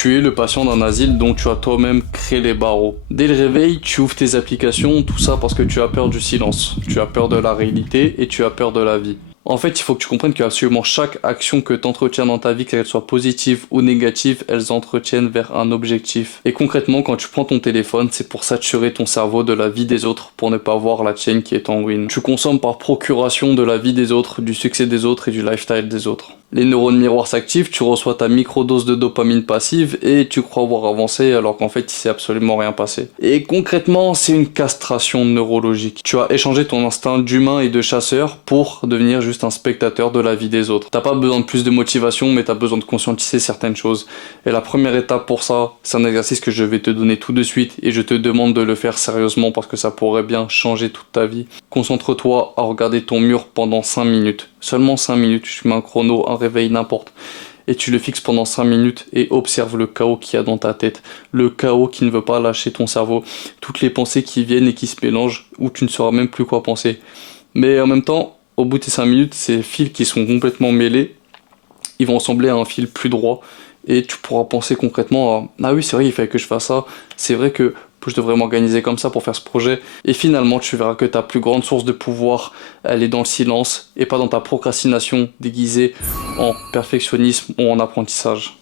Tu es le patient d'un asile dont tu as toi-même créé les barreaux. Dès le réveil, tu ouvres tes applications, tout ça parce que tu as peur du silence, tu as peur de la réalité et tu as peur de la vie. En fait, il faut que tu comprennes qu'absolument chaque action que tu entretiens dans ta vie, qu'elle soit positive ou négative, elles entretiennent vers un objectif. Et concrètement, quand tu prends ton téléphone, c'est pour saturer ton cerveau de la vie des autres, pour ne pas voir la tienne qui est en ruine. Tu consommes par procuration de la vie des autres, du succès des autres et du lifestyle des autres. Les neurones miroirs s'activent, tu reçois ta microdose de dopamine passive et tu crois avoir avancé alors qu'en fait il s'est absolument rien passé. Et concrètement, c'est une castration neurologique. Tu as échangé ton instinct d'humain et de chasseur pour devenir juste un spectateur de la vie des autres. T'as pas besoin de plus de motivation, mais t'as besoin de conscientiser certaines choses. Et la première étape pour ça, c'est un exercice que je vais te donner tout de suite et je te demande de le faire sérieusement parce que ça pourrait bien changer toute ta vie. Concentre-toi à regarder ton mur pendant 5 minutes. Seulement 5 minutes, tu mets un chrono, un réveil, n'importe. Et tu le fixes pendant 5 minutes et observe le chaos qu'il y a dans ta tête. Le chaos qui ne veut pas lâcher ton cerveau. Toutes les pensées qui viennent et qui se mélangent où tu ne sauras même plus quoi penser. Mais en même temps, au bout de ces 5 minutes, ces fils qui sont complètement mêlés, ils vont ressembler à un fil plus droit. Et tu pourras penser concrètement à « Ah oui, c'est vrai, il fallait que je fasse ça. C'est vrai que je devrais m'organiser comme ça pour faire ce projet. » Et finalement, tu verras que ta plus grande source de pouvoir, elle est dans le silence et pas dans ta procrastination déguisée en perfectionnisme ou en apprentissage.